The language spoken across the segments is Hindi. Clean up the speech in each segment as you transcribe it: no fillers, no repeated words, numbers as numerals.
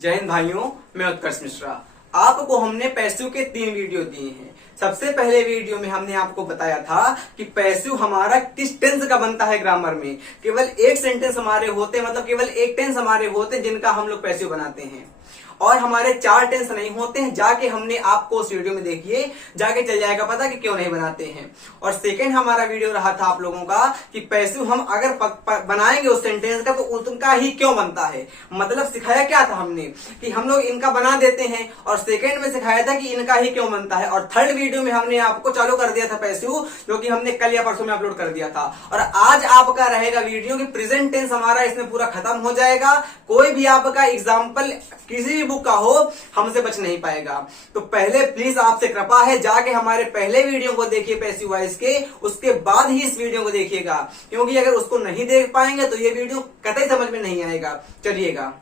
जय हिंद भाइयों, मैं उत्कर्ष मिश्रा। आपको हमने पैसिव के 3 वीडियो दिए हैं। सबसे पहले वीडियो में हमने आपको बताया था कि पैसिव हमारा किस टेंस का बनता है। ग्रामर में केवल एक सेंटेंस हमारे होते हैं, मतलब केवल एक टेंस हमारे होते हैं जिनका हम लोग पैसिव बनाते हैं, और हमारे 4 टेंस नहीं होते हैं। जाके हमने आपको उस वीडियो में देखिए, जाके चल जाएगा पता कि क्यों नहीं बनाते हैं। और सेकंड हमारा वीडियो रहा था आप लोगों का कि पैसिव हम अगर बनाएंगे उस सेंटेंस का तो उनका ही क्यों बनता है। मतलब सिखाया क्या था हमने कि हम लोग इनका बना देते हैं, और सेकंड में सिखाया था कि इनका ही क्यों बनता है। और थर्ड वीडियो में हमने आपको चालू कर दिया था पैसिव, जो कि हमने कल या परसों में अपलोड कर दिया था। और आज आपका रहेगा वीडियो कि प्रेजेंट टेंस हमारा इसमें पूरा खत्म हो जाएगा। कोई भी आपका एग्जाम्पल किसी भी बुक का हो हमसे बच नहीं पाएगा। तो पहले प्लीज आपसे कृपा है, जाके हमारे पहले वीडियो को देखिए पैसिव वॉइस के, उसके बाद ही इस वीडियो को देखिएगा, क्योंकि अगर उसको नहीं देख पाएंगे तो ये वीडियो कतई समझ में नहीं आएगा। चलिएगा,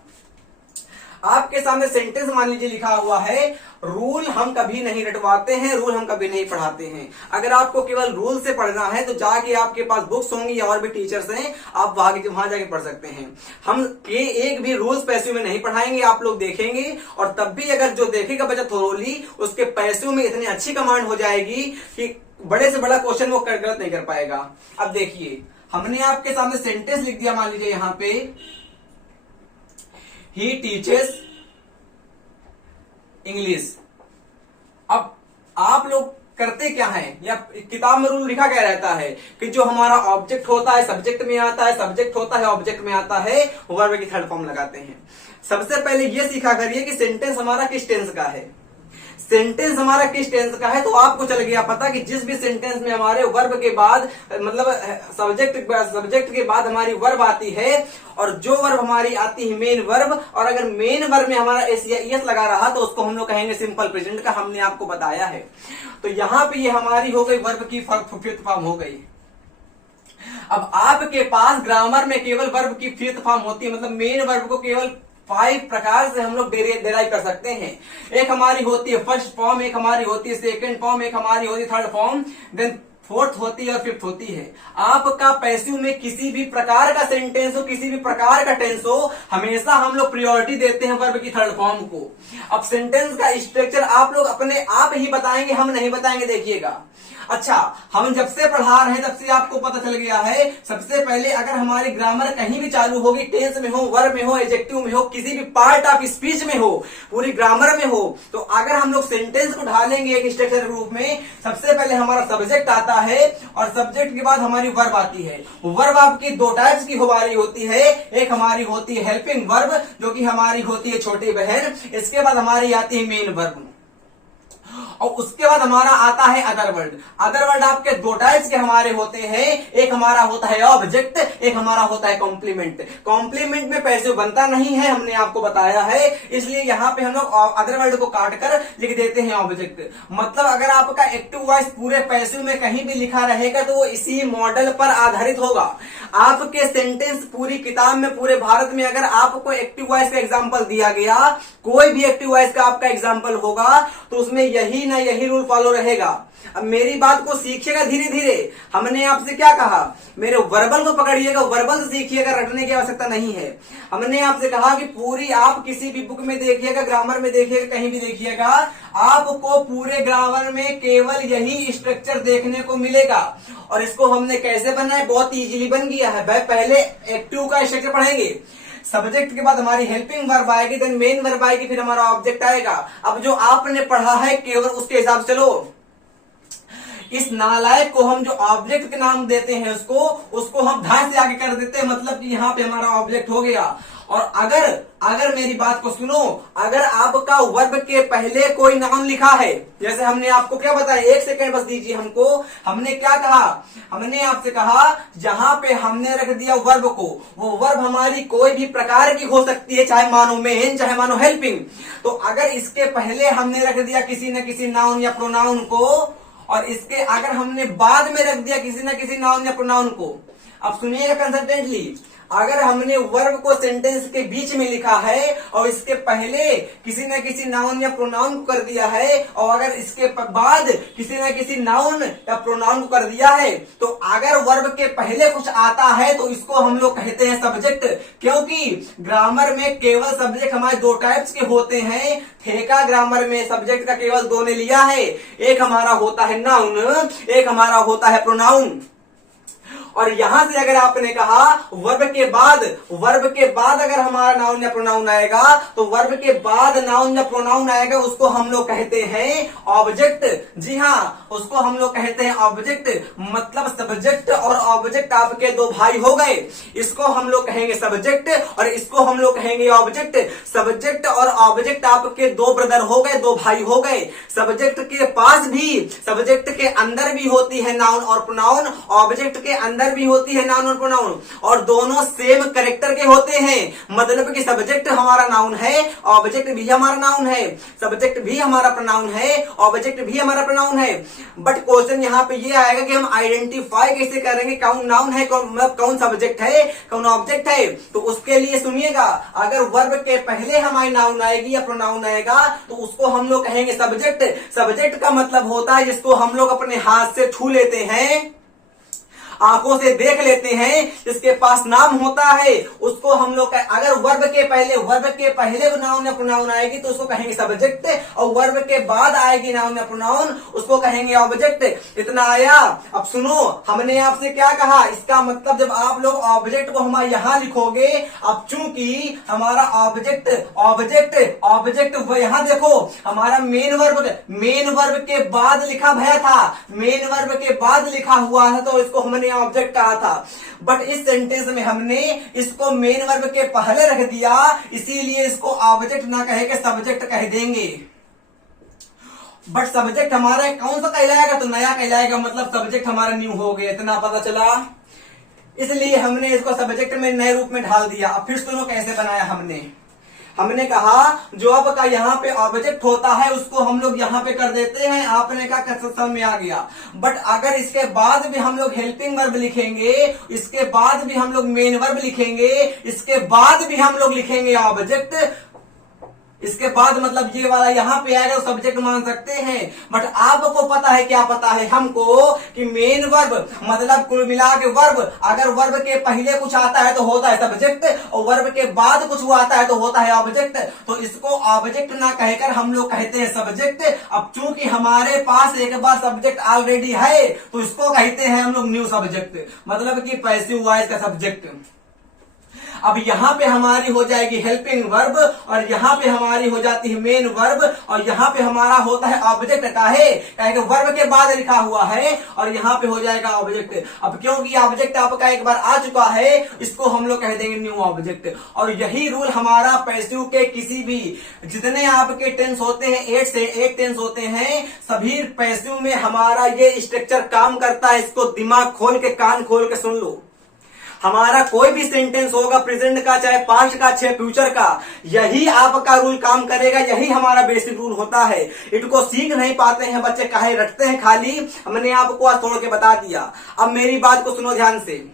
आपके सामने सेंटेंस मान लीजिए लिखा हुआ है, रूल हम कभी नहीं रटवाते हैं, रूल हम कभी नहीं पढ़ाते हैं। अगर आपको केवल रूल से पढ़ना है तो जाके आपके पास बुक्स होंगी या और भी टीचर्स हैं, आप वहां जाके पढ़ सकते हैं। हम के एक भी रूल्स पैसिव में नहीं पढ़ाएंगे, आप लोग देखेंगे, और तब भी अगर जो देखेगा बच्चा थोरोली, उसके पैसिव में इतनी अच्छी कमांड हो जाएगी कि बड़े से बड़ा क्वेश्चन वो गलत नहीं कर पाएगा। अब देखिए, हमने आपके सामने सेंटेंस लिख दिया, मान लीजिए यहां पे ही टीचेस इंग्लिश। अब आप लोग करते क्या है, या किताब में रूल लिखा क्या रहता है कि जो हमारा ऑब्जेक्ट होता है सब्जेक्ट में आता है, सब्जेक्ट होता है ऑब्जेक्ट में आता है, वर्ब की थर्ड फॉर्म लगाते हैं। सबसे पहले ये सीखा करिए कि सेंटेंस हमारा किस टेंस का है। सेंटेंस हमारा किस टेंस का है तो आपको चल गया पता कि जिस भी सेंटेंस में हमारे वर्ब के बाद, मतलब सब्जेक्ट के बाद हमारी वर्ब आती है, और जो वर्ब हमारी आती है मेन वर्ब, और अगर मेन वर्ब में हमारा एस या ईएस लगा रहा तो उसको हम लोग कहेंगे सिंपल प्रेजेंट का। हमने आपको बताया है। तो यहां पे ये हमारी हो गई वर्ब की फिफ्थ फॉर्म हो गई। अब आपके पास ग्रामर में केवल वर्ब की फिफ्थ फॉर्म होती है, मतलब मेन वर्ब को केवल 5 प्रकार से हम लोग डेराइव कर सकते हैं। एक हमारी होती है फर्स्ट फॉर्म, एक हमारी होती है सेकंड फॉर्म, एक हमारी होती है थर्ड फॉर्म, देन फोर्थ होती है और फिफ्थ होती है। आपका पैसिव में किसी भी प्रकार का सेंटेंस हो, किसी भी प्रकार का टेंस हो, हमेशा हम लोग प्रायोरिटी देते हैं वर्ब की थर्ड फॉर्म को। अब सेंटेंस का स्ट्रक्चर आप लोग अपने आप ही बताएंगे, हम नहीं बताएंगे, देखिएगा। अच्छा, हम जब से पढ़ा रहे हैं तब से आपको पता चल गया है। सबसे पहले अगर हमारी ग्रामर कहीं भी चालू होगी, टेंस में हो, वर्ब में हो, एडजेक्टिव में हो, किसी भी पार्ट ऑफ स्पीच में हो, पूरी ग्रामर में हो, तो अगर हम लोग सेंटेंस को ढालेंगे एक स्ट्रक्चर रूप में, सबसे पहले हमारा सब्जेक्ट आता है, और सब्जेक्ट के बाद हमारी वर्ब आती है। वर्ब आपकी 2 टाइप्स की हमारी होती है। एक हमारी होती है हेल्पिंग वर्ब, जो कि हमारी होती है छोटी बहन। इसके बाद हमारी आती है मेन वर्ब, और उसके बाद हमारा आता है अदर वर्ड। अदर वर्ड आपके 2 टाइप्स के हमारे होते हैं। एक हमारा होता है ऑब्जेक्ट, एक हमारा होता है कॉम्प्लीमेंट। कॉम्प्लीमेंट में पैसिव बनता नहीं है, हमने आपको बताया है, इसलिए यहां पे हम लोग अदर वर्ड को काट कर लिख देते हैं ऑब्जेक्ट। मतलब अगर आपका एक्टिव वॉइस पूरे पैसिव में कहीं भी लिखा रहेगा तो वो इसी मॉडल पर आधारित होगा। आपके सेंटेंस पूरी किताब में, पूरे भारत में अगर आपको एक्टिव वॉइस का एग्जाम्पल दिया गया, कोई भी एक्टिव वॉइस का आपका एग्जाम्पल होगा, तो उसमें यही रूल फॉलो रहेगा। अब मेरी बात को सीखिएगा धीरे धीरे। हमने आपसे क्या कहा, मेरे वर्बल को पकड़िएगा, वर्बल से सीखिएगा, रटने की आवश्यकता नहीं है। हमने आपसे कहा कि पूरी आप किसी भी बुक में देखिएगा, ग्रामर में देखिएगा, कहीं भी देखिएगा, आपको पूरे ग्रामर में केवल यही स्ट्रक्चर देखने को मिलेगा। और इसको हमने कैसे बनाया, बहुत इजीली बन गया है। पहले एक्टिव का स्ट्रक्चर पढ़ेंगे, सब्जेक्ट के बाद हमारी हेल्पिंग वर्ब आएगी, देन मेन वर्ब आएगी, फिर हमारा ऑब्जेक्ट आएगा। अब जो आपने पढ़ा है केवल उसके हिसाब से चलो। इस नालायक को हम जो ऑब्जेक्ट के नाम देते हैं उसको हम धाय से आगे कर देते हैं, मतलब कि यहाँ पे हमारा ऑब्जेक्ट हो गया। और अगर मेरी बात को सुनो, अगर आपका वर्ब के पहले कोई नाउन लिखा है, जैसे हमने आपको क्या बताया, 1 सेकेंड बस दीजिए हमको। हमने क्या कहा, हमने आपसे कहा जहां पे हमने रख दिया वर्ब को, वो वर्ब हमारी कोई भी प्रकार की हो सकती है, चाहे मानो मेन, चाहे मानो हेल्पिंग। तो अगर इसके पहले हमने रख दिया किसी न किसी नाउन या प्रोनाउन को, और इसके अगर हमने बाद में रख दिया किसी न किसी नाउन या प्रोनाउन को, अब सुनिएगा कंसल्टेंटली, अगर हमने वर्ब को सेंटेंस के बीच में लिखा है और इसके पहले किसी न किसी नाउन या प्रोनाउन को कर दिया है और अगर इसके बाद किसी न किसी नाउन या प्रोनाउन को कर दिया है, तो अगर वर्ब के पहले कुछ आता है तो इसको हम लोग कहते हैं सब्जेक्ट। क्योंकि ग्रामर में केवल सब्जेक्ट हमारे दो टाइप्स के होते हैं। ठेका ग्रामर में सब्जेक्ट का केवल दो ने लिया है, एक हमारा होता है नाउन, एक हमारा होता है प्रोनाउन। और यहां से अगर आपने कहा वर्ब के बाद अगर हमारा नाउन या प्रोनाउन आएगा तो वर्ब के बाद नाउन या प्रोनाउन आएगा, उसको हम लोग कहते हैं ऑब्जेक्ट। जी हाँ, उसको हम लोग कहते हैं ऑब्जेक्ट। मतलब सब्जेक्ट और ऑब्जेक्ट आपके दो भाई हो गए, इसको हम लोग कहेंगे सब्जेक्ट और इसको हम लोग कहेंगे ऑब्जेक्ट। सब्जेक्ट और ऑब्जेक्ट आपके दो ब्रदर हो गए, दो भाई हो गए। सब्जेक्ट के पास भी, सब्जेक्ट के अंदर भी होती है नाउन और प्रोनाउन, ऑब्जेक्ट के अंदर भी होती है नाउन और प्रोनाउन, और दोनों सेम कैरेक्टर के होते हैं। मतलब कि सब्जेक्ट हमारा नाउन है, ऑब्जेक्ट भी हमारा नाउन है, सब्जेक्ट भी हमारा प्रोनाउन है, ऑब्जेक्ट भी हमारा प्रोनाउन है। बट क्वेश्चन यहाँ पे ये आएगा कि हम आइडेंटिफाई कैसे करेंगे कौन नाउन है, मतलब कौन सब्जेक्ट है, कौन ऑब्जेक्ट है। तो उसके लिए सुनिएगा, अगर वर्ब के पहले हमारी नाउन आएगी या प्रोनाउन आएगा तो उसको हम लोग कहेंगे सब्जेक्ट। सब्जेक्ट का मतलब होता है जिसको हम लोग अपने हाथ से छू लेते हैं, आंखों से देख लेते हैं, जिसके पास नाम होता है उसको हम लोग अगर वर्ब के पहले नाउन या प्रोनाउन आएगी तो उसको कहेंगे सब्जेक्ट, और वर्ब के बाद आएगी नाउन या प्रोनाउन उसको कहेंगे ऑब्जेक्ट। इतना आया। अब सुनो, हमने आपसे क्या कहा, इसका मतलब जब आप लोग ऑब्जेक्ट को हमारे यहां लिखोगे, अब चूंकि हमारा ऑब्जेक्ट यहां देखो हमारा मेन वर्ब के बाद लिखा भया था, मेन वर्ब के बाद लिखा हुआ है, तो इसको हमने ऑब्जेक्ट कहा था। बट इस सेंटेंस में हमने इसको मेन वर्ब के पहले रख दिया, इसीलिए इसको ऑब्जेक्ट ना कहे के सब्जेक्ट कह देंगे। बट सब्जेक्ट हमारा कौन सा कहलाएगा, तो नया कहलाएगा, मतलब सब्जेक्ट हमारा न्यू हो गया। इतना पता चला, इसलिए हमने इसको सब्जेक्ट में नए रूप में ढाल दिया। अब फिर सुनो कैसे बनाया हमने कहा जो आपका यहाँ पे ऑब्जेक्ट होता है उसको हम लोग यहाँ पे कर देते हैं, आपने कहा समझ में आ गया। बट अगर इसके बाद भी हम लोग हेल्पिंग वर्ब लिखेंगे, इसके बाद भी हम लोग मेन वर्ब लिखेंगे, इसके बाद भी हम लोग लिखेंगे ऑब्जेक्ट, इसके बाद मतलब ये वाला यहाँ पे आएगा तो सब्जेक्ट मान सकते हैं। बट आपको पता है, क्या पता है हमको, कि मेन वर्ब मतलब कुल मिला के वर्ब, अगर वर्ब के पहले कुछ आता है तो होता है सब्जेक्ट और वर्ब के बाद कुछ आता है तो होता है ऑब्जेक्ट। तो इसको ऑब्जेक्ट ना कहकर हम लोग कहते हैं सब्जेक्ट। अब चूंकि हमारे पास एक बार सब्जेक्ट ऑलरेडी है तो इसको कहते हैं हम लोग न्यू सब्जेक्ट, मतलब कि पैसिव वॉइस का सब्जेक्ट। अब यहां पे हमारी हो जाएगी हेल्पिंग वर्ब और यहां पे हमारी हो जाती है मेन वर्ब और यहां पे हमारा होता है ऑब्जेक्ट। काहे वर्ब के बाद लिखा हुआ है और यहां पे हो जाएगा ऑब्जेक्ट। अब क्योंकि ऑब्जेक्ट आपका एक बार आ चुका है, इसको हम लोग कह देंगे न्यू ऑब्जेक्ट। और यही रूल हमारा पैसिव के किसी भी जितने आपके टेंस होते हैं, 8 से 8 टेंस होते हैं, सभी पैसिव में हमारा ये स्ट्रक्चर काम करता है। इसको दिमाग खोल के, कान खोल के सुन लो। हमारा कोई भी सेंटेंस होगा, प्रेजेंट का चाहे पास्ट का चाहे फ्यूचर का, यही आपका रूल काम करेगा, यही हमारा बेसिक रूल होता है। इनको सीख नहीं पाते हैं बच्चे, काहे रटते हैं खाली, हमने आपको आज तोड़ के बता दिया। अब मेरी बात को सुनो ध्यान से।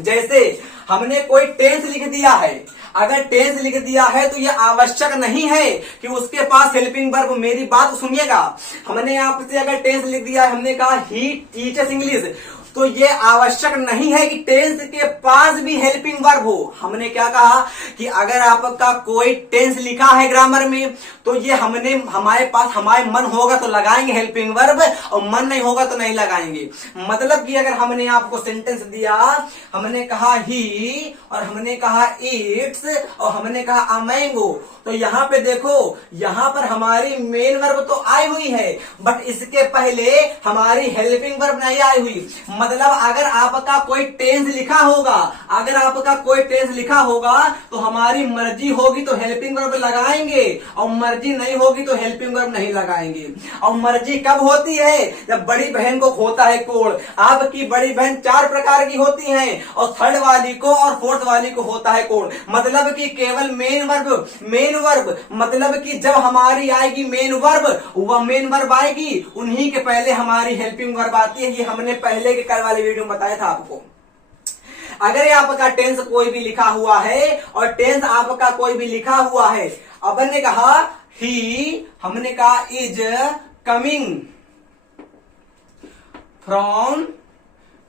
जैसे हमने कोई टेंस लिख दिया है, अगर टेंस लिख दिया है तो यह आवश्यक नहीं है कि उसके पास हेल्पिंग वर्ब, मेरी बात सुनिएगा, हमने आपसे अगर टेंस लिख दिया है, हमने कहा ही टीचर्स इंग्लिश, तो ये आवश्यक नहीं है कि टेंस के पास भी हेल्पिंग वर्ब हो। हमने क्या कहा कि अगर आपका कोई टेंस लिखा है ग्रामर में तो ये हमारे पास हमारे मन होगा तो लगाएंगे हेल्पिंग वर्ब और मन नहीं होगा तो नहीं लगाएंगे। मतलब कि अगर हमने आपको सेंटेंस दिया, हमने कहा ही और हमने कहा इट्स और हमने कहा अ मैंगो, तो यहाँ पे देखो, यहाँ पर हमारी मेन वर्ब तो आई हुई है बट इसके पहले हमारी हेल्पिंग वर्ब नहीं आई हुई। मतलब अगर आपका कोई टेंस लिखा होगा, अगर आपका कोई टेंस लिखा होगा तो हमारी मर्जी होगी तो हेल्पिंग वर्ब लगाएंगे और मर्जी नहीं होगी तो हेल्पिंग वर्ब नहीं लगाएंगे। और मर्जी कब होती है, जब बड़ी बहन को होता है कोड़। आपकी बड़ी बहन 4 प्रकार की होती हैं और थर्ड वाली को और फोर्थ वाली को होता है कोड़। मतलब कि केवल मेन वर्ब, मतलब कि जब हमारी आएगी मेन वर्ब, वह मेन वर्ब आएगी, उन्हीं के पहले हमारी हेल्पिंग वर्ब आती है। ये हमने पहले के कल वाले वीडियो में बताया था आपको। अगर ये आपका टेंस कोई भी लिखा हुआ है और टेंस आपका कोई भी लिखा हुआ है, अब हमने कहा ही, हमने कहा इज कमिंग फ्रॉम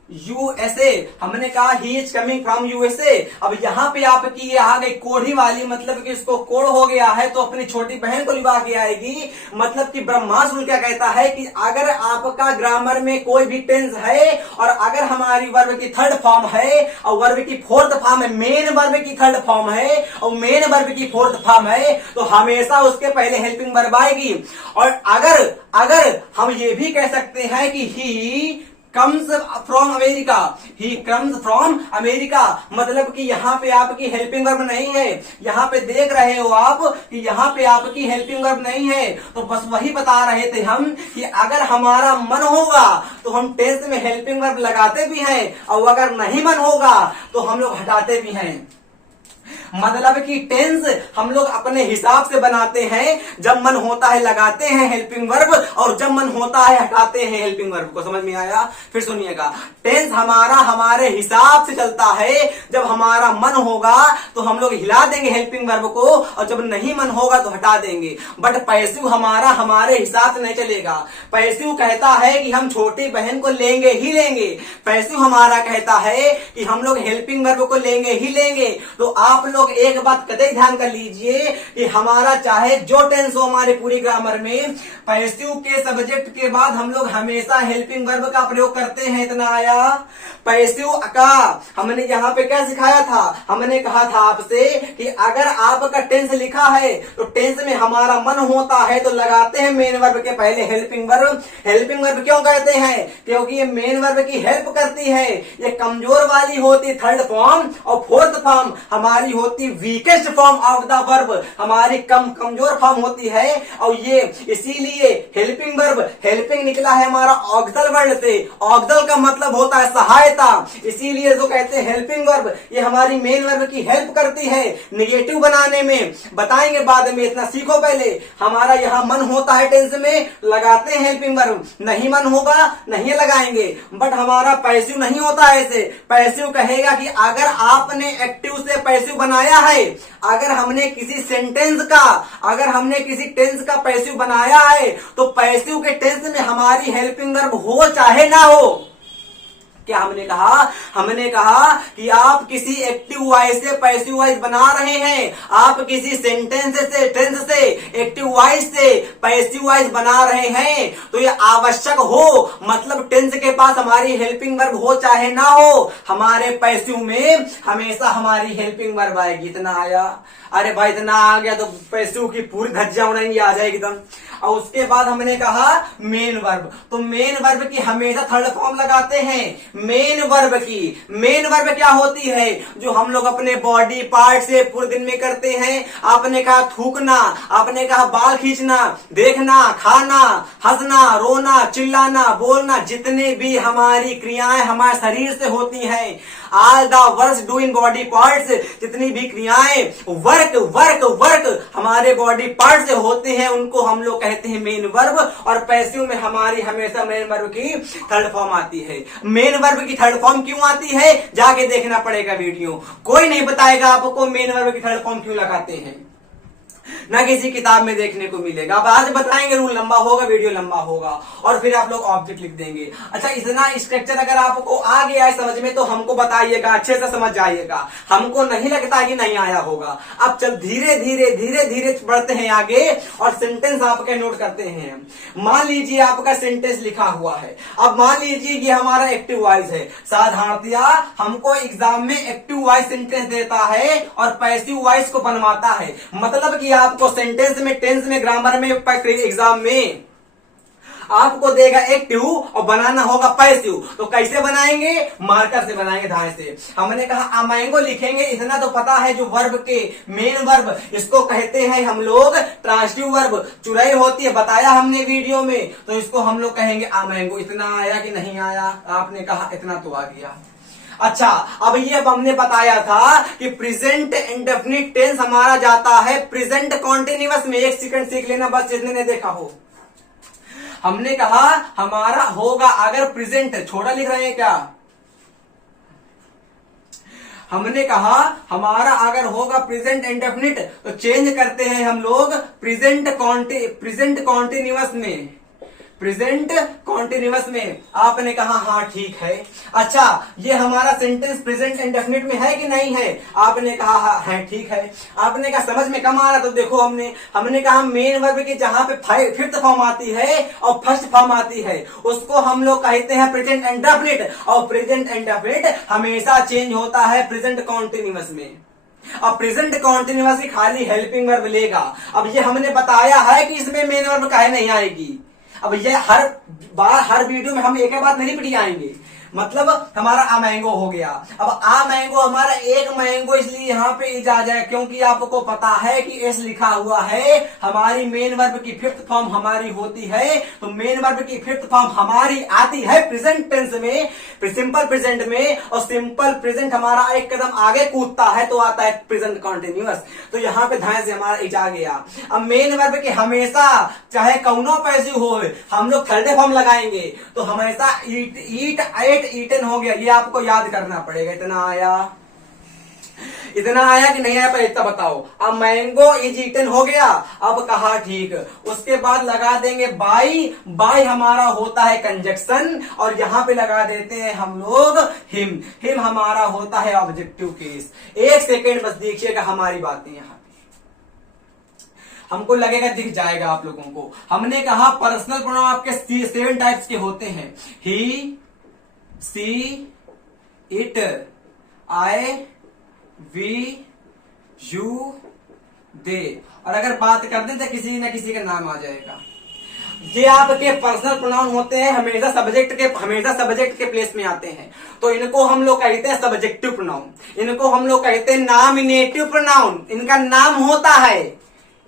यूएसए, हमने कहा he is coming from USA. अब यहां पे आपकी ये आ गई कोढ़ी वाली, मतलब कि इसको कोढ़ हो गया है तो अपनी छोटी बहन को लिवा के आएगी। मतलब कि ब्रह्मास्त्र रूल क्या कहता है कि अगर आपका ग्रामर में कोई भी टेंस है और अगर हमारी वर्ब की थर्ड फॉर्म है और वर्ब की फोर्थ फॉर्म है, मेन वर्ब की थर्ड फॉर्म है और मेन वर्ब की फोर्थ फॉर्म है, तो हमेशा उसके पहले हेल्पिंग वर्ब आएगी। और अगर हम ये भी कह सकते हैं कि he comes from America, he comes from America, मतलब कि यहां पे आपकी हेल्पिंग वर्ब नहीं है। यहां पे देख रहे हो आप कि यहां पे आपकी हेल्पिंग वर्ब नहीं है, तो बस वही बता रहे थे हम कि अगर हमारा मन होगा तो हम टेंस में हेल्पिंग वर्ब लगाते भी हैं और अगर नहीं मन होगा तो हम लोग हटाते भी हैं। मतलब कि टेंस हम लोग अपने हिसाब से बनाते हैं, जब मन होता है लगाते हैं हेल्पिंग वर्ब और जब मन होता है हटाते हैं हेल्पिंग वर्ब को। समझ में आया? फिर सुनिएगा, टेंस हमारा हमारे हिसाब से चलता है। जब हमारा मन होगा तो हम लोग हिला देंगे हेल्पिंग वर्ब को और जब नहीं मन होगा तो हटा देंगे। बट पैसिव हमारा हमारे हिसाब से नहीं चलेगा। पैसिव कहता है कि हम छोटी बहन को लेंगे ही लेंगे। पैसिव हमारा कहता है कि हम लोग हेल्पिंग वर्ब को लेंगे ही लेंगे। तो आप लोग एक बात कतई ध्यान कर लीजिए कि हमारा चाहे जो टेंस हो हमारे पूरी ग्रामर में, पैसिव के सब्जेक्ट के बाद हम लोग हमेशा हेल्पिंग वर्ब का प्रयोग करते हैं। इतना आया? पैसिव का हमने यहां पे क्या सिखाया था? हमने कहा था आपसे कि अगर आपका टेंस लिखा है तो टेंस में हमारा मन होता है तो लगाते हैं मेन वर्ब के पहले हेल्पिंग वर्ब। हेल्पिंग वर्ब क्यों कहते हैं? क्योंकि ये मेन वर्ब की हेल्प करती है। ये कमजोर वाली होती थर्ड फॉर्म और फोर्थ फॉर्म हमारी होती weakest form of the verb, हमारी कमजोर फॉर्म होती है। और ये इसीलिए हेल्पिंग वर्ब, हेल्पिंग निकला है हमारा ऑक्सल वर्ड से। ऑक्सल का मतलब होता है सहायता, इसीलिए जो कहते हैं हेल्पिंग वर्ब, ये हमारी मेन वर्ब की हेल्प करती है निगेटिव बनाने में। बताएंगे बाद में, इतना सीखो पहले। हमारा यहां मन होता है टेंस में, लगाते हैं हेल्पिंग वर्ब, नहीं मन होगा नहीं लगाएंगे। बट हमारा पैसिव नहीं होता ऐसे। पैसिव कहेगा कि अगर आपने एक्टिव से पैसिव बनाया है, अगर हमने किसी सेंटेंस का, अगर हमने किसी टेंस का पैसिव बनाया है तो पैसिव के टेंस में हमारी हेल्पिंग वर्ब हो चाहे ना हो। क्या हमने कहा? हमने कहा कि आप किसी एक्टिव वॉइस से पैसिव वॉइस बना रहे हैं, आप किसी सेंटेंस से, टेंस से, एक्टिव वॉइस से पैसिव वॉइस बना रहे हैं तो ये आवश्यक हो, मतलब टेंस के पास हमारी हेल्पिंग वर्ब हो चाहे ना हो, हमारे पैसिव में हमेशा हमारी हेल्पिंग वर्ब आएगी। इतना आया? अरे भाई इतना आ गया तो पैसिव की पूरी धज्जियां उड़ाएंगी, आ जाएगी एकदम। और उसके बाद हमने कहा मेन वर्ब, तो मेन वर्ब की हमेशा थर्ड फॉर्म लगाते हैं। मेन वर्ब की, मेन वर्ब क्या होती है? जो हम लोग अपने बॉडी पार्ट से पूरे दिन में करते हैं। आपने कहा थूकना, आपने कहा बाल खींचना, देखना, खाना, हंसना, रोना, चिल्लाना, बोलना, जितने भी हमारी क्रियाएं हमारे शरीर से होती हैं, all the works do in body parts, जितनी भी क्रियाएं वर्क वर्क वर्क हमारे बॉडी पार्ट से होते हैं उनको हम लोग कहते हैं मेन वर्ब। और पैसिव में हमारी हमेशा मेन वर्ब की थर्ड फॉर्म आती है। मेन वर्ब की थर्ड फॉर्म क्यों आती है? जाके देखना पड़ेगा वीडियो, कोई नहीं बताएगा आपको मेन वर्ब की थर्ड फॉर्म क्यों लगाते हैं, ना किसी किताब में देखने को मिलेगा। अब आज बताएंगे, रूल लंबा होगा, वीडियो लंबा होगा और फिर आप लोग ऑब्जेक्ट लिख देंगे। अच्छा, इतना स्ट्रक्चर अगर आपको आ गया है समझ में तो हमको बताइएगा, अच्छे से समझ जाइएगा। हमको नहीं लगता कि नहीं आया होगा। अब चल धीरे धीरे धीरे धीरे बढ़ते हैं आगे और सेंटेंस आपके नोट करते हैं। मान लीजिए आपका सेंटेंस लिखा हुआ है। अब मान लीजिए ये हमारा एक्टिव वॉइस है। साधारणतया हमको एग्जाम में एक्टिव वॉइस सेंटेंस देता है और पैसिव वॉइस को बनवाता है। मतलब कि आपको सेंटेंस में, टेंस में, ग्रामर में, एग्जाम में आपको देगा एक्टिव और बनाना होगा पैसिव। तो कैसे बनाएंगे? मार्कर से बनाएंगे, धाए से। हमने कहा मैंगो लिखेंगे, इतना तो पता है। जो वर्ब के मेन वर्ब, इसको कहते हैं हम लोग ट्रांसिटिव वर्ब। चुराई होती है, बताया हमने वीडियो में, तो इसको हम लोग कहेंगे मैंगो। इतना आया कि नहीं आया? आपने कहा इतना तो आ गया। अच्छा, अब ये अब हमने बताया था कि प्रेजेंट इंडेफिनिट टेंस हमारा जाता है प्रेजेंट कॉन्टिन्यूअस में। एक सेकंड सीख लेना बस, जिसने ने देखा हो। हमने कहा हमारा होगा, अगर प्रेजेंट, छोटा लिख रहे हैं क्या? हमने कहा हमारा अगर होगा प्रेजेंट इंडेफिनिट तो चेंज करते हैं हम लोग प्रेजेंट कॉन्टिन्यूअस में, प्रेजेंट कॉन्टिन्यूअस में। आपने कहा हाँ ठीक है। अच्छा, ये हमारा सेंटेंस प्रेजेंट इंडेफिनिट में है कि नहीं है? आपने कहा हाँ है, ठीक है। आपने कहा समझ में कम आ रहा, तो देखो हमने कहा मेन वर्ब की जहां पे फिफ्थ फॉर्म आती है और फर्स्ट फॉर्म आती है उसको हम लोग कहते हैं प्रेजेंट इंडेफिनिट, और प्रेजेंट इंडेफिनिट हमेशा चेंज होता है प्रेजेंट कॉन्टिन्यूअस में। अब प्रेजेंट कॉन्टिन्यूअस खाली हेल्पिंग वर्ब लेगा। अब ये हमने बताया है कि इसमें मेन वर्ब काहे नहीं आएगी। अब ये हर बार हर वीडियो में हम एक ही बात नहीं पिटी आएंगे। मतलब हमारा आ मैंगो हो गया। अब आ मैंगो हमारा एक मैंगो इसलिए यहाँ पे इज आ जाए क्योंकि आपको पता है कि एस लिखा हुआ है। हमारी मेन वर्ब की फिफ्थ फॉर्म हमारी होती है, तो मेन वर्ब की फिफ्थ फॉर्म हमारी आती है प्रेजेंट टेंस में, सिंपल प्रेजेंट में, और सिंपल प्रेजेंट हमारा एक कदम आगे कूदता है तो आता है प्रेजेंट कॉन्टिन्यूअस। तो यहाँ पे ध्यान से हमारा इज आ गया। अब मेन वर्ब की हमेशा चाहे कौनो पैसिव हो हम लोग थर्ड फॉर्म लगाएंगे, तो हमेशा ईट ईटन हो गया। ये आपको याद करना पड़ेगा। इतना आया कि नहीं आया पहले इतना बताओ। अब मैंगो इज ईटन हो गया। अब कहा ठीक, उसके बाद लगा देंगे बाई हमारा होता है कंजक्शन, और यहां पे लगा देते हैं हम लोग हिम हमारा होता है ऑब्जेक्टिव केस। एक सेकेंड बस देखिएगा हमारी बातें यहां हमको लगेगा दिख जाएगा आप लोगों को। हमने कहा पर्सनल प्रोनाउन आपके 7 टाइप्स के होते हैं। ही, सी, इट, आई, वी, यू, दे, और अगर बात कर दें तो किसी न किसी का नाम आ जाएगा। ये आपके पर्सनल प्रोनाउन होते हैं, हमेशा सब्जेक्ट के प्लेस में आते हैं, तो इनको हम लोग कहते हैं सब्जेक्टिव प्रोनाउन। इनको हम लोग कहते हैं नॉमिनेटिव प्रोनाउन। इनका नाम होता है,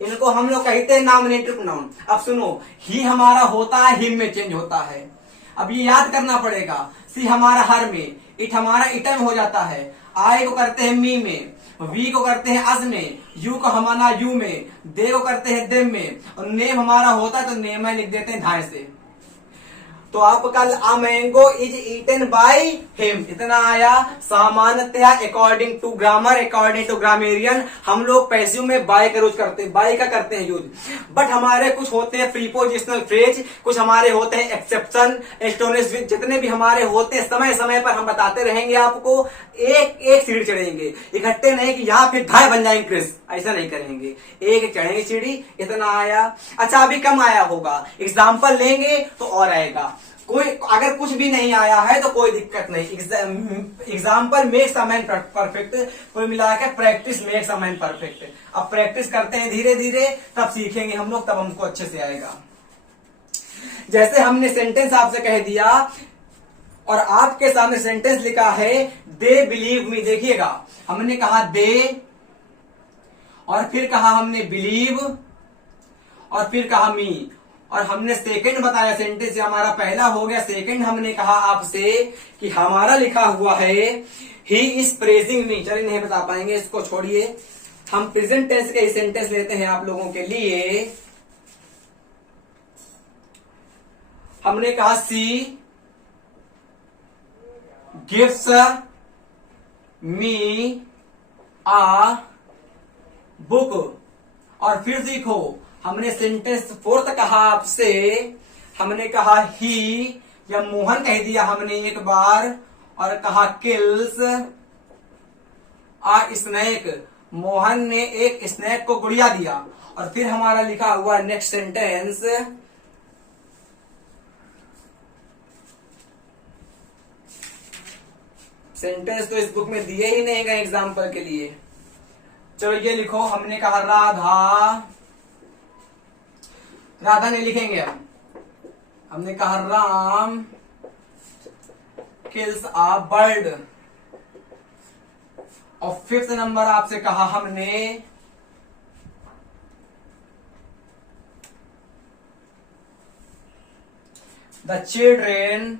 इनको हम लोग कहते हैं नॉमिनेटिव प्रोनाउन। अब सुनो, ही हमारा होता है हिम में चेंज होता है। अब ये याद करना पड़ेगा। सी हमारा हर में, इट हमारा इटन हो जाता है, आई को करते हैं मी में, वी को करते हैं अस में, यू को हमारा यू में, दे को करते हैं देम में, और नेम हमारा होता है तो नेम में लिख देते हैं धाय से। तो आपका a mango is eaten by him इतना आया। सामान्यतः according to grammar, according to grammarian हम लोग पैसिव में बाय का यूज करते हैं, बाय का करते हैं यूज। बट हमारे कुछ होते हैं प्रीपोजिशनल फ्रेज, कुछ हमारे होते हैं एक्सेप्शन, एस्टोनिश, जितने भी हमारे होते हैं समय समय पर हम बताते रहेंगे आपको। एक सीढ़ी चढ़ेंगे, इकट्ठे नहीं कि यहाँ फिर ढाई बन जाएंगे क्रिस, ऐसा नहीं करेंगे, एक चढ़ेंगे सीढ़ी। इतना आया। अच्छा, अभी कम आया होगा, एग्जाम्पल लेंगे तो और आएगा। कोई अगर कुछ भी नहीं आया है तो कोई दिक्कत नहीं। Example makes a man perfect, कोई मिला के practice makes a man perfect. अब प्रैक्टिस करते हैं धीरे धीरे, तब सीखेंगे हम लोग, तब हमको अच्छे से आएगा। जैसे हमने सेंटेंस आपसे कह दिया और आपके सामने सेंटेंस लिखा है दे बिलीव मी। देखिएगा, हमने कहा दे, और फिर कहा हमने बिलीव, और फिर कहा मी, और हमने सेकंड बताया सेंटेंस हमारा पहला हो गया। सेकंड हमने कहा आपसे कि हमारा लिखा हुआ है ही इज प्रेजिंग मी। चलिए नहीं बता पाएंगे, इसको छोड़िए, हम प्रेजेंट टेंस के ही सेंटेंस लेते हैं आप लोगों के लिए। हमने कहा सी गिव्स मी आ बुक, और फिर सीखो हमने सेंटेंस फोर्थ कहा आपसे। हमने कहा ही या मोहन कह दिया हमने एक बार, और कहा किल्स आ स्नैक। मोहन ने एक स्नैक को गुड़िया दिया, और फिर हमारा लिखा हुआ नेक्स्ट सेंटेंस तो इस बुक में दिए ही नहीं गए एग्जाम्पल के लिए। चलो ये लिखो, हमने कहा राधा नहीं लिखेंगे हमने कहा राम किल्स आ बर्ड, और फिफ्थ नंबर आपसे कहा हमने the children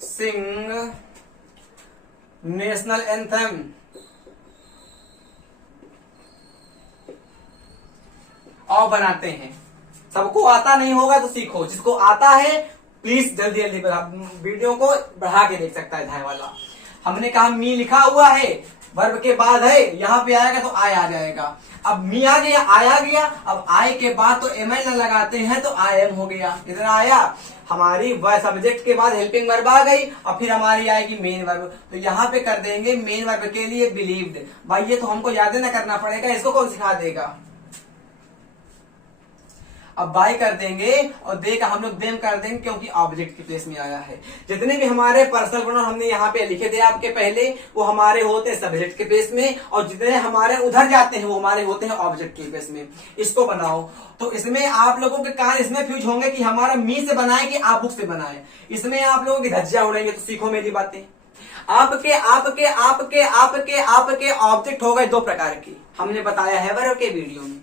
sing national anthem. और बनाते हैं, सबको आता नहीं होगा तो सीखो, जिसको आता है प्लीज जल्दी जल्दी वीडियो को बढ़ा के देख सकता है धाय वाला। हमने कहा मी लिखा हुआ है, वर्ब के बाद है, यहाँ पे आएगा तो आई आ जाएगा। अब मी आ गया, आई आ गया, अब आई के बाद तो एम एल लगाते हैं तो आई एम हो गया। कितना आया? हमारी वह सब्जेक्ट के बाद हेल्पिंग वर्ब आ गई और फिर हमारी आएगी मेन वर्ब। तो यहाँ पे कर देंगे मेन वर्ब के लिए बिलीव्ड। भाई ये तो हमको याद ना करना पड़ेगा, इसको कौन सिखा देगा। अब बाय कर देंगे और दे का हम लोग देम कर देंगे क्योंकि ऑब्जेक्ट की प्लेस में आया है। जितने भी हमारे पर्सनल प्रोनाउन हमने यहाँ पे लिखे थे आपके पहले, वो हमारे होते हैं सब्जेक्ट के प्लेस में, और जितने हमारे उधर जाते हैं वो हमारे होते हैं ऑब्जेक्ट के प्लेस में। इसको बनाओ तो इसमें आप लोगों के कान इसमें फ्यूज होंगे कि हमारा मी से बनाए कि आप बुक से बनाए। इसमें आप लोगों की धज्जियां उड़ेंगे। तो सीखो मेरी बातें। आपके आपके आपके आपके आपके ऑब्जेक्ट हो गए दो प्रकार के, हमने बताया है वर्ब के वीडियो में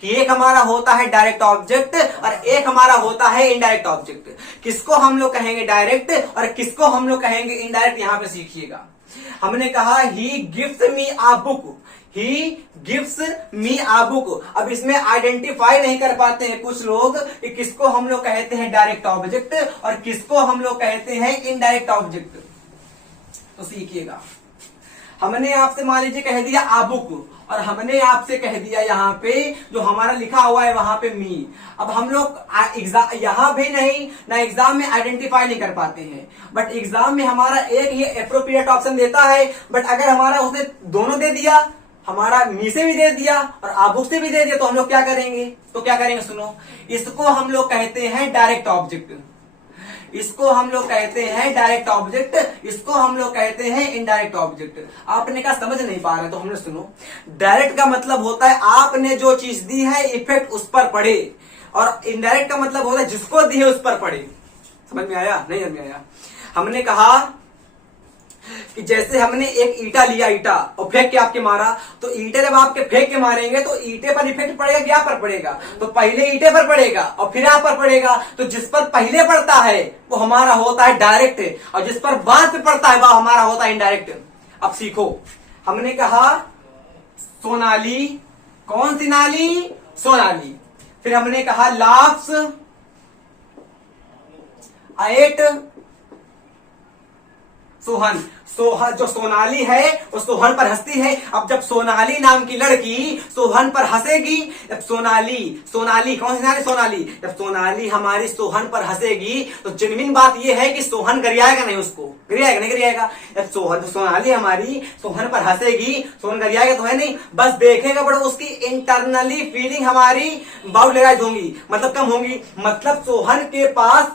कि एक हमारा होता है डायरेक्ट ऑब्जेक्ट और एक हमारा होता है इनडायरेक्ट ऑब्जेक्ट। किसको हम लोग कहेंगे डायरेक्ट और किसको हम लोग कहेंगे इनडायरेक्ट, यहां पे सीखिएगा। हमने कहा he gives me a book, he gives me a book. अब इसमें आइडेंटिफाई नहीं कर पाते हैं कुछ लोग कि किसको हम लोग कहते हैं डायरेक्ट ऑब्जेक्ट और किसको हम लोग कहते हैं इनडायरेक्ट ऑब्जेक्ट। तो सीखिएगा। हमने आपसे मान लीजिए कह दिया आ बुक और हमने आपसे कह दिया यहाँ पे जो हमारा लिखा हुआ है वहां पे मी। अब हम लोग यहाँ भी नहीं ना एग्जाम में आइडेंटिफाई नहीं कर पाते हैं, बट एग्जाम में हमारा एक ही एप्रोप्रिएट ऑप्शन देता है। बट अगर हमारा उसने दोनों दे दिया, हमारा मी से भी दे दिया और आबुक से भी दे दिया, तो हम लोग क्या करेंगे? तो क्या करेंगे सुनो, इसको हम लोग कहते हैं डायरेक्ट ऑब्जेक्ट, इसको हम लोग कहते हैं डायरेक्ट ऑब्जेक्ट, इसको हम लोग कहते हैं इनडायरेक्ट ऑब्जेक्ट। आपने कहा समझ नहीं पा रहे, तो हमने सुनो, डायरेक्ट का मतलब होता है आपने जो चीज दी है इफेक्ट उस पर पड़े, और इनडायरेक्ट का मतलब होता है जिसको दी है उस पर पड़े। समझ में आया? नहीं समझ में आया? हमने कहा कि जैसे हमने एक ईटा लिया, ईटा और फेंक के आपके मारा, तो ईटे जब आपके फेंक के मारेंगे तो ईटे पर इफेक्ट पड़ेगा, क्या पर पड़ेगा? तो पहले ईटे पर पड़ेगा और फिर आप पर पड़ेगा। तो जिस पर पहले पड़ता है वो हमारा होता है डायरेक्ट और जिस पर बाद में पड़ता है वह हमारा होता है इनडायरेक्ट। अब सीखो। हमने कहा सोनाली, कौन सी नाली? सोनाली। फिर हमने कहा लाफ्स एट सोहन, सोहन जो सोनाली है वो सोहन पर हंसती है। अब जब सोनाली नाम की लड़की सोहन पर हंसेगी, जब सोनाली कौन सी नाली? सोनाली। जब सोनाली हमारी सोहन पर हंसेगी तो जेन्युइन बात यह है कि सोहन गरियाएगा नहीं, उसको गरियाएगा नहीं? गरियाएगा। जब सोनाली हमारी सोहन पर हंसेगी, सोहन गरियाएगा तो है नहीं, बस देखेगा, बट उसकी इंटरनली फीलिंग हमारी बाउंडराइज होंगी, मतलब कम होंगी। मतलब सोहन के पास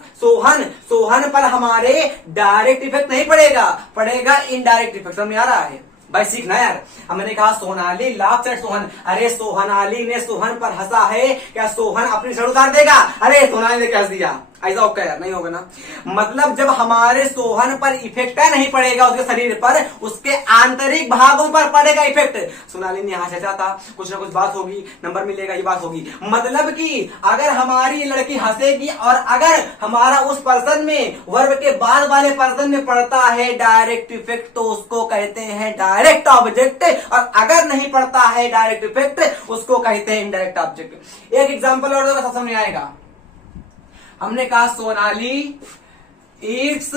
सोहन पर हमारे डायरेक्ट इफेक्ट नहीं पड़ेगा इनडायरेक्ट इफेक्ट। समझ में आ रहा है भाई? सीखना यार। हमने कहा सोनाली लाफ्स एट सोहन, अरे सोहनाली ने सोहन पर हंसा है, क्या सोहन अपनी सर उतार देगा? अरे सोनाली ने क्या हंस दिया? ऐसा होगा यार? नहीं होगा ना। मतलब जब हमारे सोहन पर इफेक्ट नहीं पड़ेगा उसके शरीर पर, उसके आंतरिक भागों पर पड़ेगा इफेक्ट। सोनाली ने यहाँ सोचा था कुछ ना कुछ बात होगी, नंबर मिलेगा, ये बात होगी। मतलब कि अगर हमारी लड़की हंसेगी और अगर हमारा उस पर्सन में वर्ब के बाद वाले पर्सन में पड़ता है डायरेक्ट इफेक्ट, तो उसको कहते हैं डायरेक्ट ऑब्जेक्ट, और अगर नहीं पड़ता है डायरेक्ट इफेक्ट उसको कहते हैं इनडायरेक्ट ऑब्जेक्ट। एक एग्जांपल और सब समझ आएगा। हमने कहा सोनाली ईट्स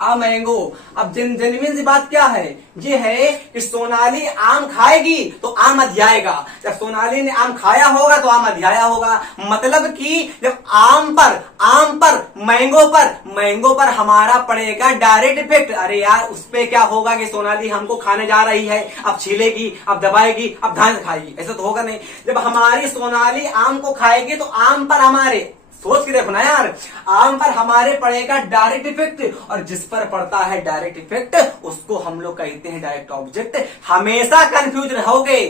आ मैंगो। अब जेन्युइन सी बात क्या है? ये है कि सोनाली आम खाएगी तो आम अधियाएगा। जब सोनाली ने आम खाया होगा तो आम अधियाया होगा। मतलब कि जब आम पर मैंगो पर हमारा पड़ेगा डायरेक्ट इफेक्ट। अरे यार उस पे क्या होगा कि सोनाली हमको खाने जा रही है, अब छीलेगी, अब दबाएगी, अब ध्यान से खाएगी, ऐसा तो होगा नहीं। जब हमारी सोनाली आम को खाएगी तो आम पर हमारे, सोच के देखो ना यार, आम पर हमारे पड़ेगा डायरेक्ट इफेक्ट, और जिस पर पड़ता है डायरेक्ट इफेक्ट उसको हम लोग कहते हैं डायरेक्ट ऑब्जेक्ट। हमेशा कंफ्यूज रहोगे,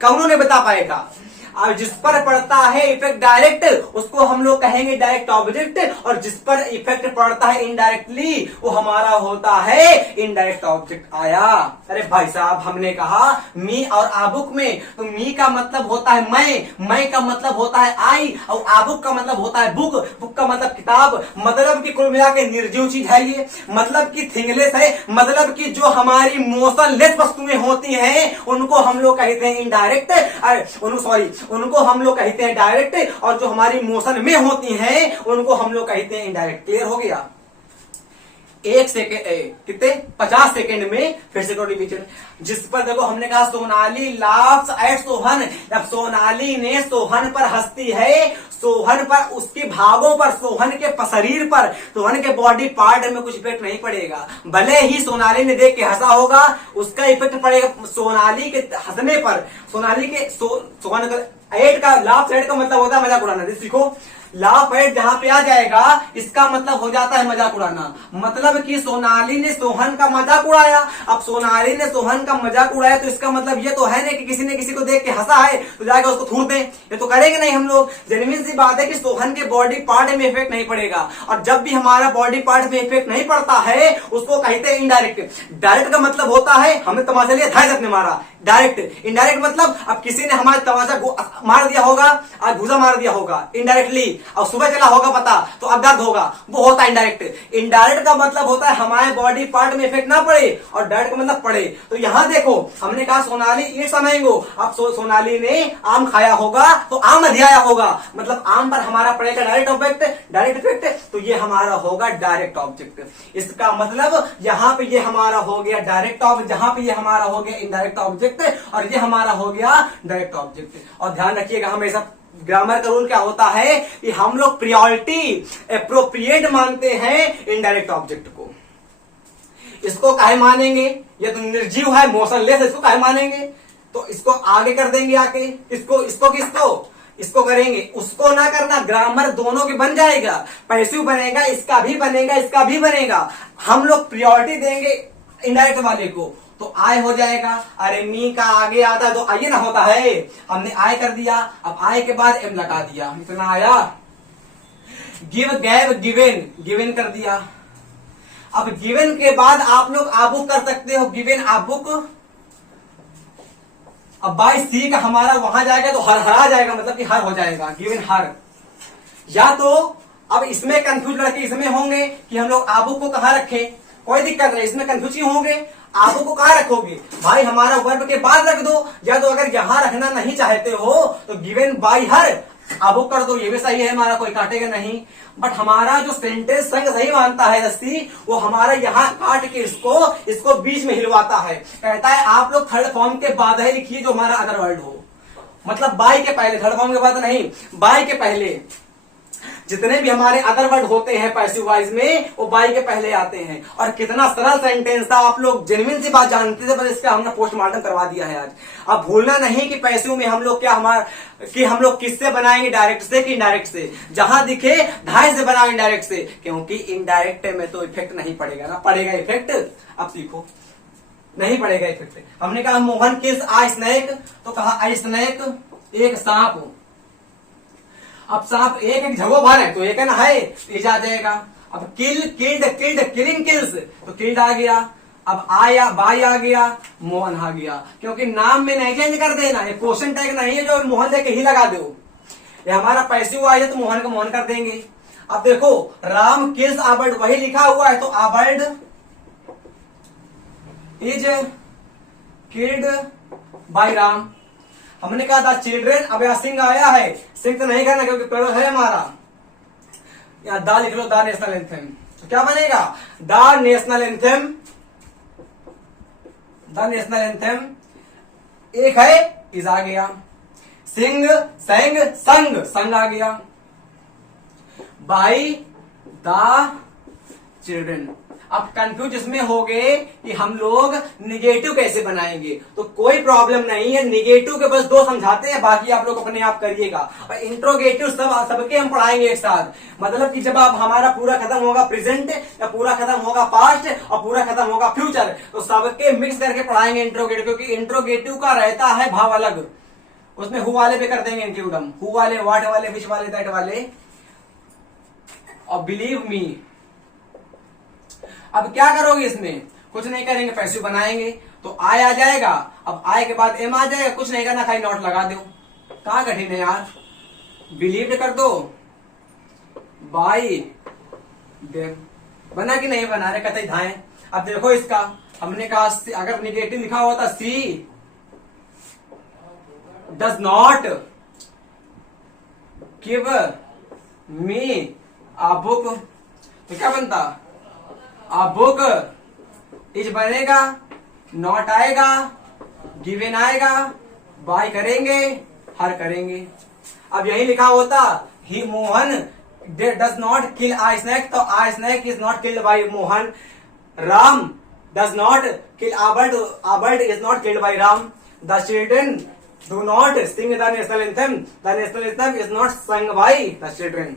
कौनों ने बता पाएगा? और जिस पर पड़ता है इफेक्ट डायरेक्ट उसको हम लोग कहेंगे डायरेक्ट ऑब्जेक्ट, और जिस पर इफेक्ट पड़ता है इनडायरेक्टली वो हमारा होता है इनडायरेक्ट ऑब्जेक्ट। आया? अरे भाई साहब हमने कहा मी और आबुक में, तो मी का मतलब होता है मैं का मतलब होता है आई, और आबुक का मतलब होता है बुक का मतलब किताब। मतलब कि कुल मिला के निर्जीव चीज है ये, मतलब कि थिंगलेस है, मतलब कि जो हमारी मोशनलेस वस्तुएं होती हैं उनको हम लोग कहते हैं इनडायरेक्ट, सॉरी उनको हम लोग कहते हैं डायरेक्ट, और जो हमारी मोशन में होती हैं उनको हम लोग कहते हैं इनडायरेक्ट। क्लियर हो गया? 1 सेकेंड कितने 50 सेकेंड में फिर से रिवीजन। जिस पर देखो हमने कहा सोनाली लाफ्स एट सोहन, जब सोनाली ने सोहन पर हंसती है, सोहन पर, उसके भागों पर, सोहन के शरीर पर, सोहन के बॉडी पार्ट में कुछ इफेक्ट नहीं पड़ेगा। भले ही सोनाली ने देख के हंसा होगा, उसका इफेक्ट पड़ेगा सोनाली के हंसने पर। सोनाली के सोहन का एट का लाफ्स एट का मतलब होता है मजाक उड़ाना। सीखो, लाफ एट जहां पे आ जाएगा इसका मतलब हो जाता है मजाक उड़ाना। मतलब कि सोनाली ने सोहन का मजाक उड़ाया। अब सोनाली ने सोहन का मजाक उड़ाया तो इसका मतलब ये तो है नहीं कि किसी ने किसी को देख के हंसा है तो जाकर उसको थूर दें, ये तो करेंगे नहीं हम लोग। जेन्युइन सी बात है कि सोहन के बॉडी पार्ट में इफेक्ट नहीं पड़ेगा, और जब भी हमारा बॉडी पार्ट में इफेक्ट नहीं पड़ता है उसको कहते हैं इनडायरेक्ट। डायरेक्ट का मतलब होता है हमने तमाशा लिया, धाय अपने मारा, डायरेक्ट। इनडायरेक्ट मतलब अब किसी ने हमारे तमाशा मार दिया होगा, आज घूसा मार दिया होगा इनडायरेक्टली, और सुबह चला होगा पता तो अब दर्द होगा, वो होता है इनडायरेक्ट। इनडायरेक्ट का मतलब होता है हमारे बॉडी पार्ट में इफेक्ट ना पड़े, और डायरेक्ट का मतलब पड़े। तो यहां देखो हमने कहा सोनाली ईट्स अ मैंगो, अब सोनाली ने आम खाया होगा तो आम अधियाया होगा, मतलब आम पर हमारा पड़ेगा डायरेक्ट ऑब्जेक्ट, डायरेक्ट इफेक्ट, तो ये हमारा होगा डायरेक्ट ऑब्जेक्ट। इसका मतलब यहां पे ये हमारा हो गया डायरेक्ट ऑब्जेक्ट, जहां पे ये हमारा हो गया इनडायरेक्ट ऑब्जेक्ट, और ये हमारा हो गया डायरेक्ट ऑब्जेक्ट। और ध्यान रखिएगा हमेशा ग्रामर का रूल क्या होता है कि हम लोग प्रायोरिटी एप्रोप्रिएट मानते हैं इनडायरेक्ट ऑब्जेक्ट को। इसको काहे मानेंगे, ये तो निर्जीव है, मोशनलेस, इसको काहे मानेंगे, तो इसको आगे कर देंगे आके, इसको इसको करेंगे, उसको ना करना। ग्रामर दोनों के बन जाएगा, पैसिव बनेगा, इसका भी बनेगा, इसका भी बनेगा। हम लोग प्रायोरिटी देंगे इनडायरेक्ट वाले को तो आय हो जाएगा। अरे मी का आगे आता है तो आइए ना होता है, हमने आय कर दिया, अब आय के बाद एम लगा दिया, इतना आया। गिव गैव गिवेन, गिवेन कर दिया। अब गिवेन के बाद आप लोग आबुक कर सकते हो, गिवेन आबुक। अब बाई सी का हमारा वहां जाएगा तो हरा जाएगा, मतलब कि हर हो जाएगा, गिवेन हर। या तो अब इसमें कंफ्यूज लड़के इसमें होंगे कि हम लोग आबुक को कहां रखे, कोई दिक्कत नहीं, इसमें कंफ्यूज ही होंगे। आबू को कहां रखोगे भाई, हमारा वर्ब के बाद रख दो, या तो अगर यहां रखना नहीं चाहते हो तो गिवन बाय हर आबू कर दो, ये भी सही है, हमारा कोई काटेगा नहीं। बट हमारा जो सेंटेंस संग सही मानता है दस्ती, वो हमारा यहाँ काट के इसको बीच में हिलवाता है, कहता है आप लोग थर्ड फॉर्म के बाद ही लिखिए जो हमारा अदर वर्ड हो, मतलब बाय के पहले, थर्ड फॉर्म के बाद नहीं, बाय के पहले। जितने भी हमारे अदर वर्ड होते हैं पैसिव वाइज में वो बाई के पहले आते हैं। और कितना सरल सेंटेंस था, आप लोग जेन्युइन सी बात जानते थे, पर इसका हमने पोस्टमार्टम करवा दिया है आज। अब भूलना नहीं कि पैसिव में हम लोग क्या हम लोग किससे बनाएंगे, डायरेक्ट से कि इनडायरेक्ट से। जहां दिखे ढाई से बनाओ इनडायरेक्ट से, क्योंकि इनडायरेक्ट में तो इफेक्ट नहीं पड़ेगा ना, पड़ेगा इफेक्ट, अब सीखो, नहीं पड़ेगा इफेक्ट। हमने कहा मोहन किस आ स्नैक, तो कहा आ स्नैक एक सांप। अब सांप एक जगह भर है तो एक ना है, तेज आ जाएगा। अब किल किल्ड किल्ड किलिंग किल्स, तो किल्ड आ गया। अब आया बाई आ गया, मोहन आ गया, क्योंकि नाम में नहीं चेंज कर देना, ये क्वेश्चन टैग नहीं है जो मोहन देके ही लगा दो। ये हमारा पैसिव आ जाए तो मोहन को मोहन कर देंगे। अब देखो राम किल्स आबर्ड, वही लिखा हुआ है तो award is killed by Ram. हमने कहा था चिल्ड्रेन, अब यहां सिंह आया है, सिंह तो नहीं करना क्योंकि पेड़ है हमारा, यहां दा लिख लो, दा नेशनल एंथम, तो क्या बनेगा दा नेशनल एंथम, दा नेशनल एंथम। एक है इज आ गया, सिंग सेंग संग संग आ गया, बाई दा चिल्ड्रेन। अब कंफ्यूज इसमें हो गए कि हम लोग निगेटिव कैसे बनाएंगे, तो कोई प्रॉब्लम नहीं है, निगेटिव के बस दो समझाते हैं, बाकी आप लोग अपने आप करिएगा। और इंट्रोगेटिव सबके हम पढ़ाएंगे एक साथ, मतलब कि जब आप हमारा पूरा खत्म होगा प्रेजेंट, या पूरा खत्म होगा पास्ट, और पूरा खत्म होगा फ्यूचर, तो सबके मिक्स करके पढ़ाएंगे इंट्रोगेटिव, क्योंकि इंट्रोगेटिव का रहता है भाव अलग, उसमें हु वाले पे कर देंगे इंक्लूडम, हु वाले, वाट वाले, विच वाले, दैट वाले। और बिलीव मी, अब क्या करोगे इसमें, कुछ नहीं करेंगे, पैसिव बनाएंगे तो आय आ जाएगा। अब आय के बाद एम आ जाएगा, कुछ नहीं करना, खाली नॉट लगा दो, कहां कठिन है यार, बिलीव कर दो, बाई देम। बना कि नहीं बना रहे, कहते धाए। अब देखो इसका, हमने कहा अगर निगेटिव लिखा होता she does not, give me a book, तो क्या बनता, अ बुक इज बनेगा, नॉट आएगा, गिवन आएगा, बाय करेंगे, हर करेंगे। अब यही लिखा होता ही Mohan does not kill a snake, तो a snake is not killed by Mohan. Ram does not kill a bird is not killed by Ram. The children do not sing the national anthem, the national anthem is not sung by the children.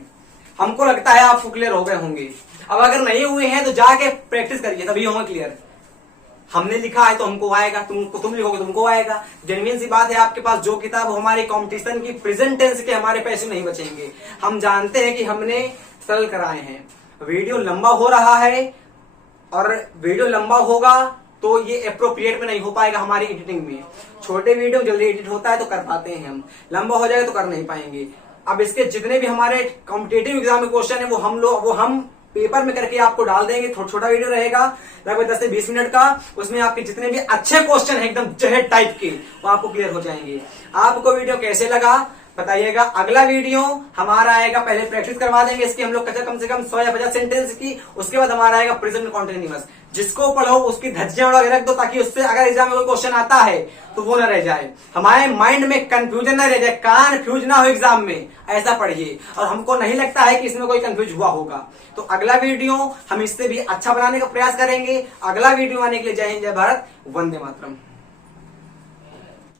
हमको लगता है आपको क्लियर हो गए होंगे। अब अगर नहीं हुए हैं तो जाके प्रैक्टिस करिए, तभी होंगे क्लियर। हमने लिखा है तो हमको आएगा, तुम लिखोगे तुमको आएगा। जेन्युइन सी बात है, आपके पास जो किताब हमारी कंपटीशन की प्रेजेंट टेंस के, हमारे पैसे नहीं बचेंगे। हम जानते हैं कि हमने सरल कराए हैं। वीडियो लंबा हो रहा है और वीडियो लंबा होगा तो ये अप्रोप्रिएट में नहीं हो पाएगा हमारी एडिटिंग में। छोटे वीडियो जल्दी एडिट होता है तो कर पाते हैं हम, लंबा हो जाएगा तो कर नहीं पाएंगे। अब इसके जितने भी हमारे कॉम्पिटेटिव एग्जाम में क्वेश्चन है वो हम पेपर में करके आपको डाल देंगे। छोटा वीडियो रहेगा लगभग 10 से 20 मिनट का, उसमें आपके जितने भी अच्छे क्वेश्चन है एकदम जहर टाइप के, वो आपको क्लियर हो जाएंगे। आपको वीडियो कैसे लगा बताइएगा। अगला वीडियो हमारा आएगा, पहले प्रैक्टिस करवा देंगे इसकी हम लोग कम से कम 100 या 50 सेंटेंस की। उसके बाद हमारा आएगा प्रेजेंट कॉन्टिन्यूअस। जिसको पढ़ो उसकी धज्जियां उड़ा के रख दो, ताकि उससे अगर एग्जाम में कोई क्वेश्चन आता है तो वो ना रह जाए, हमारे माइंड में कंफ्यूजन ना रह जाए, कंफ्यूज ना हो एग्जाम में। ऐसा पढ़िए, और हमको नहीं लगता है कि इसमें कोई कंफ्यूज हुआ होगा। तो अगला वीडियो हम इससे भी अच्छा बनाने का प्रयास करेंगे। अगला वीडियो आने के लिए जय हिंद, जय भारत, वंदे मातरम।